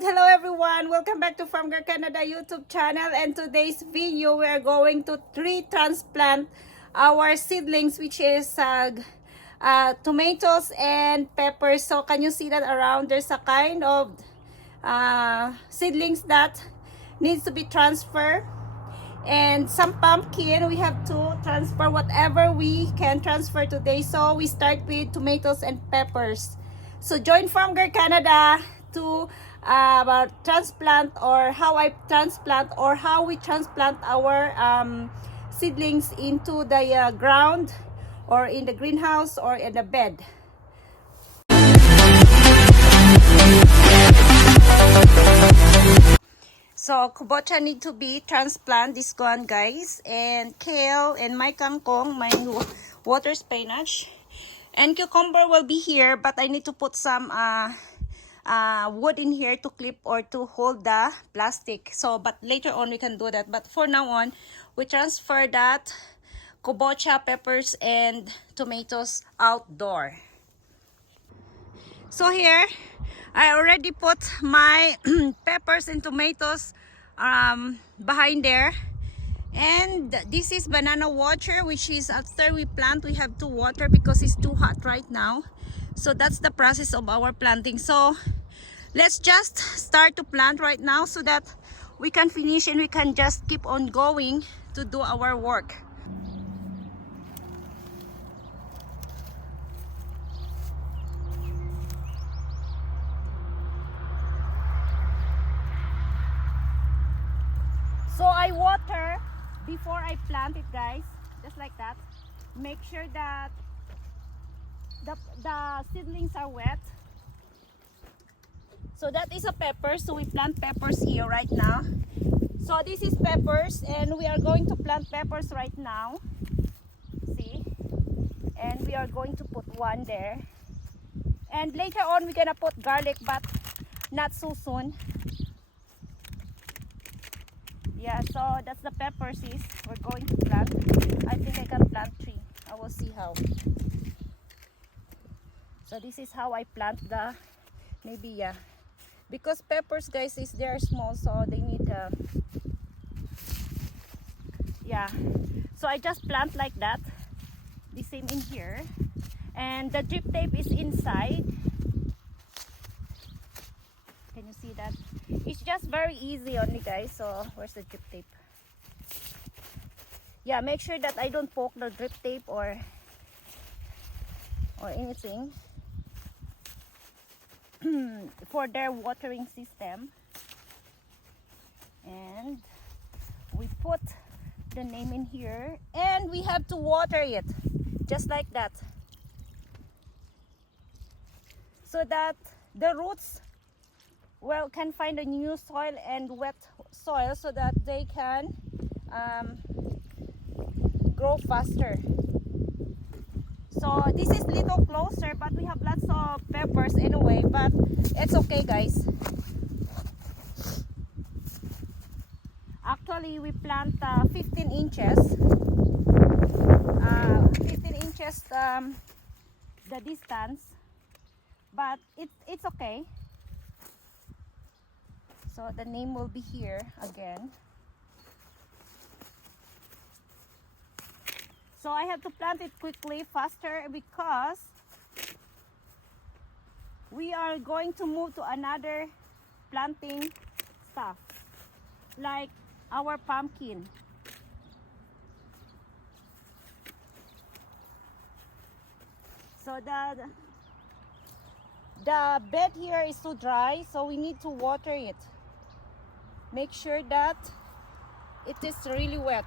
Hello everyone, welcome back to Farm Girl Canada YouTube channel, and today's video we are going to tree transplant our seedlings, which is tomatoes and peppers. So can you see that around there's a kind of seedlings that needs to be transferred, and some pumpkin. We have to transfer whatever we can transfer today. So we start with tomatoes and peppers. So join Farm Girl Canada to transplant, or how I transplant, or how we transplant our seedlings into the ground, or in the greenhouse, or in the bed. So kabocha need to be transplant, this one guys, and kale and my kangkong, my water spinach, and cucumber will be here, but I need to put some wood in here to clip or to hold the plastic. So but later on we can do that, but for now on we transfer that kabocha, peppers and tomatoes outdoor. So here I already put my peppers and tomatoes behind there, and this is banana water, which is after we plant we have to water because it's too hot right now. So that's the process of our planting. So let's just start to plant right now so that we can finish and we can just keep on going to do our work. So I water before I plant it, guys, just like that. Make sure that the seedlings are wet. So that is a pepper, so we plant peppers here right now. So this is peppers, and we are going to plant peppers right now. See? And we are going to put one there. And later on we're gonna put garlic, but not so soon. Yeah, so that's the peppers is we're going to plant. I think I can plant 3. I will see how. So this is how I plant the, maybe, yeah. Because peppers, guys, is they're small, so they need yeah. So I just plant like that. The same in here. And the drip tape is inside. Can you see that? It's just very easy only, guys. So where's the drip tape? Yeah, make sure that I don't poke the drip tape or anything for their watering system. And we put the name in here, and we have to water it just like that, so that the roots can find a new soil and wet soil, so that they can grow faster. So this is little closer, but we have lots of peppers anyway, but it's okay, guys. Actually we plant 15 inches 15 inches the distance, but it's okay. So the name will be here again. So I have to plant it quickly, faster, because we are going to move to another planting stuff, like our pumpkin. So the bed here is too dry, so we need to water it. Make sure that it is really wet.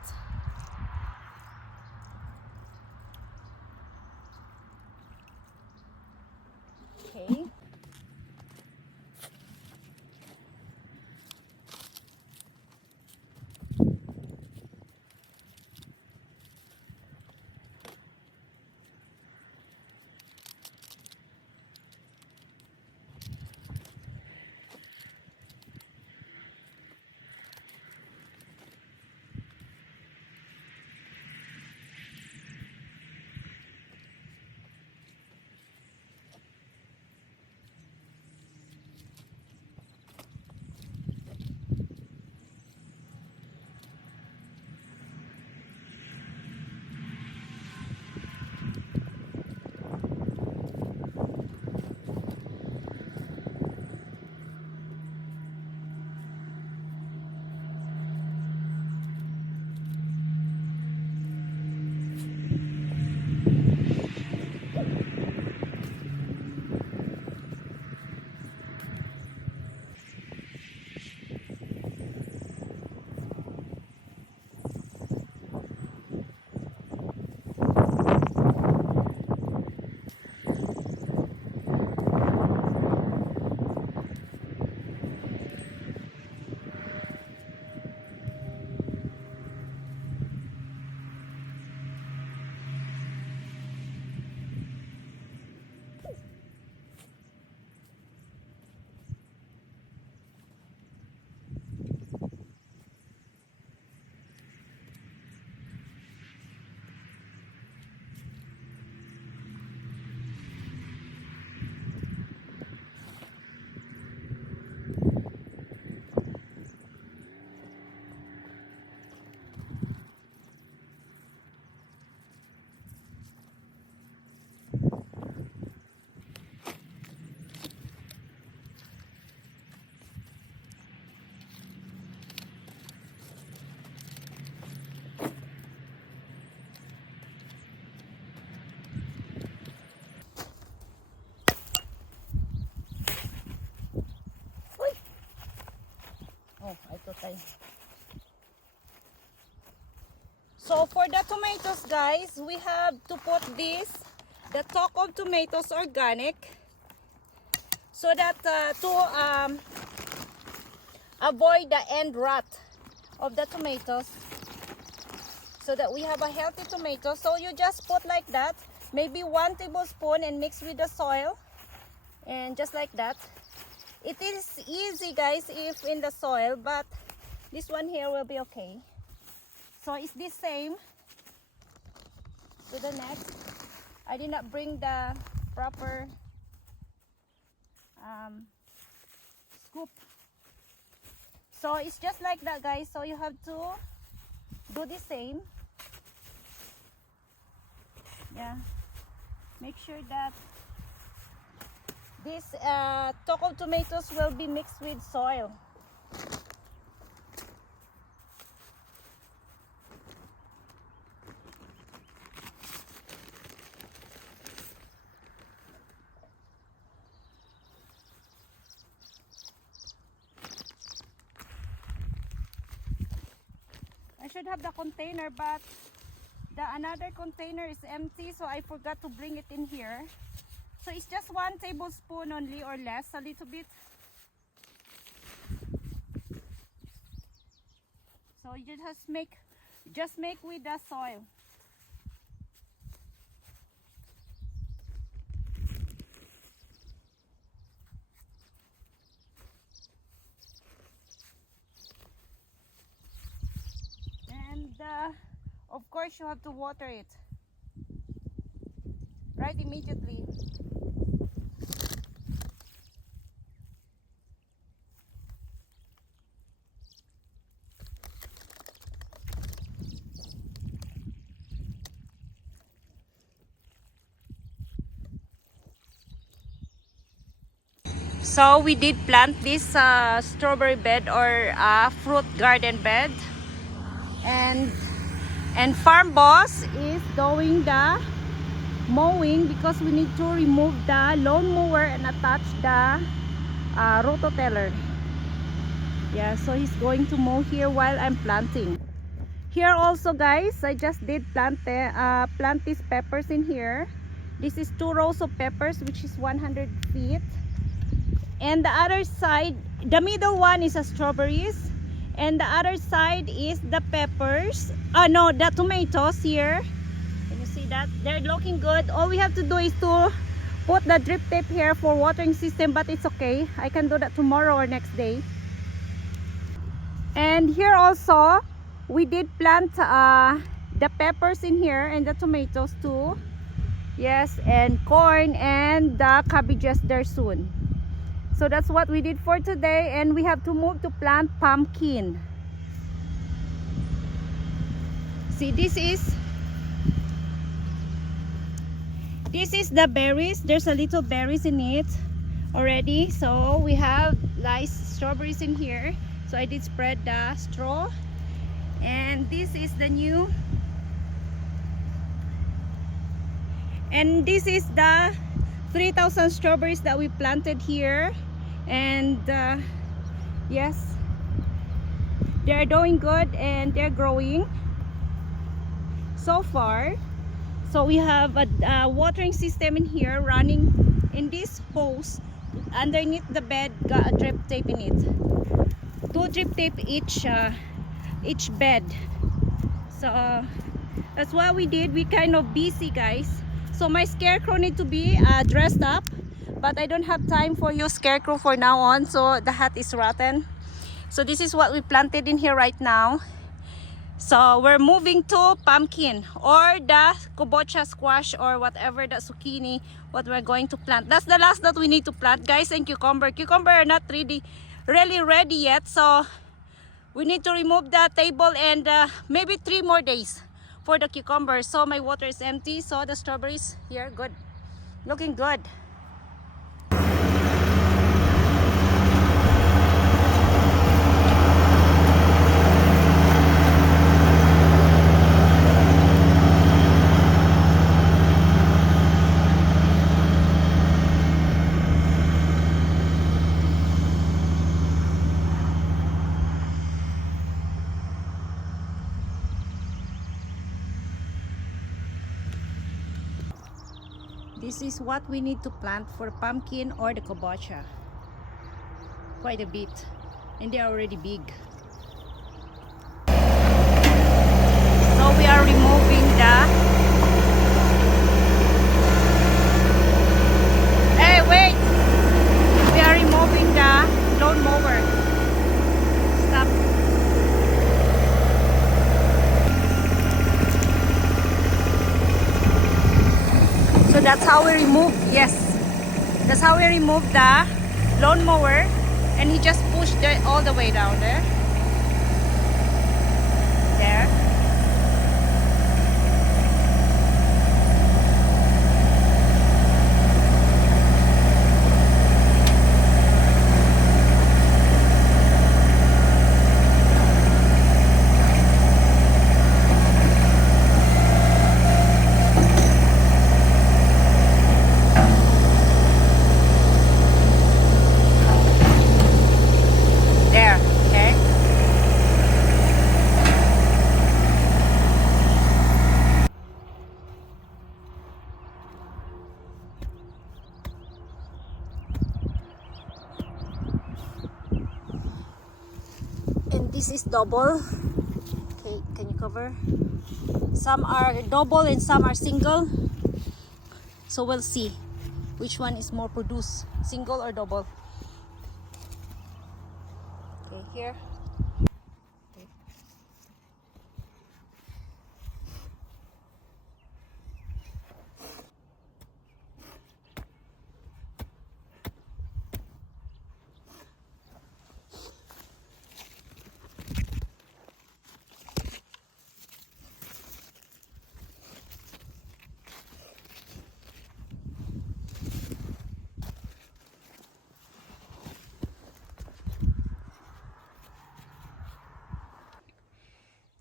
Okay. soil. So for the tomatoes, guys, we have to put this, the Talk of Tomatoes organic, so that to avoid the end rot of the tomatoes, so that we have a healthy tomato. So you just put like that, maybe 1 tablespoon, and mix with the soil, and just like that. It is easy, guys, if in the soil, but this one here will be okay. So it's the same to the next. I did not bring the proper scoop. So it's just like that, guys. So you have to do the same. Yeah, make sure that this Talk of Tomatoes will be mixed with soil. I should have the container, but the another container is empty, so I forgot to bring it in here. So it's just 1 tablespoon only, or less, a little bit. So you just make with the soil. And of course you have to water it right immediately. So we did plant this strawberry bed, or fruit garden bed, and Farm Boss is doing the mowing because we need to remove the lawn mower and attach the rototiller. Yeah, so he's going to mow here while I'm planting. Here also, guys, I just did plant these peppers in here. This is 2 rows of peppers, which is 100 feet. And the other side, the middle one is the strawberries, and the other side is the peppers. No, the tomatoes here. Can you see that? They're looking good. All we have to do is to put the drip tape here for watering system, but it's okay. I can do that tomorrow or next day. And here also, we did plant the peppers in here and the tomatoes too. Yes, and corn and the cabbages there soon. So that's what we did for today, and we have to move to plant pumpkin. See, this is the berries. There's a little berries in it already. So we have nice strawberries in here. So I did spread the straw, and this is the new, and this is the 3,000 strawberries that we planted here. And yes, they're doing good and they're growing so far. So we have a watering system in here running in this hose. Underneath the bed, got a drip tape in it. 2 drip tape each bed. So that's what we did. We kind of busy, guys. So my scarecrow need to be dressed up, but I don't have time for you scarecrow for now on, so the hat is rotten. So this is what we planted in here right now. So we're moving to pumpkin, or the kabocha squash, or whatever, the zucchini, what we're going to plant. That's the last that we need to plant, guys. And cucumber are not really ready yet, so we need to remove the table, and maybe 3 more days for the cucumbers. So my water is empty, so the strawberries here, good, looking good. This is what we need to plant for pumpkin or the kabocha. Quite a bit, and they are already big. So we are removing the... Hey, wait! We are removing the lawn mower. Stop. So that's how we remove, yes. That's how we remove the lawn mower, and he just pushed it all the way down there. There. There, okay. And this is double. Okay, can you cover? Some are double and some are single. So we'll see which one is more produced, single or double. Okay, here. Okay.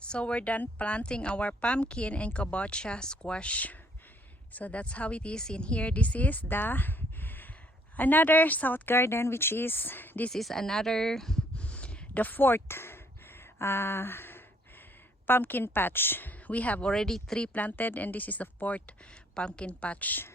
So we're done planting our pumpkin and kabocha squash. So that's how it is in here. This is the another south garden, which is this is another the fourth pumpkin patch. We have already 3 planted, and this is the 4th pumpkin patch.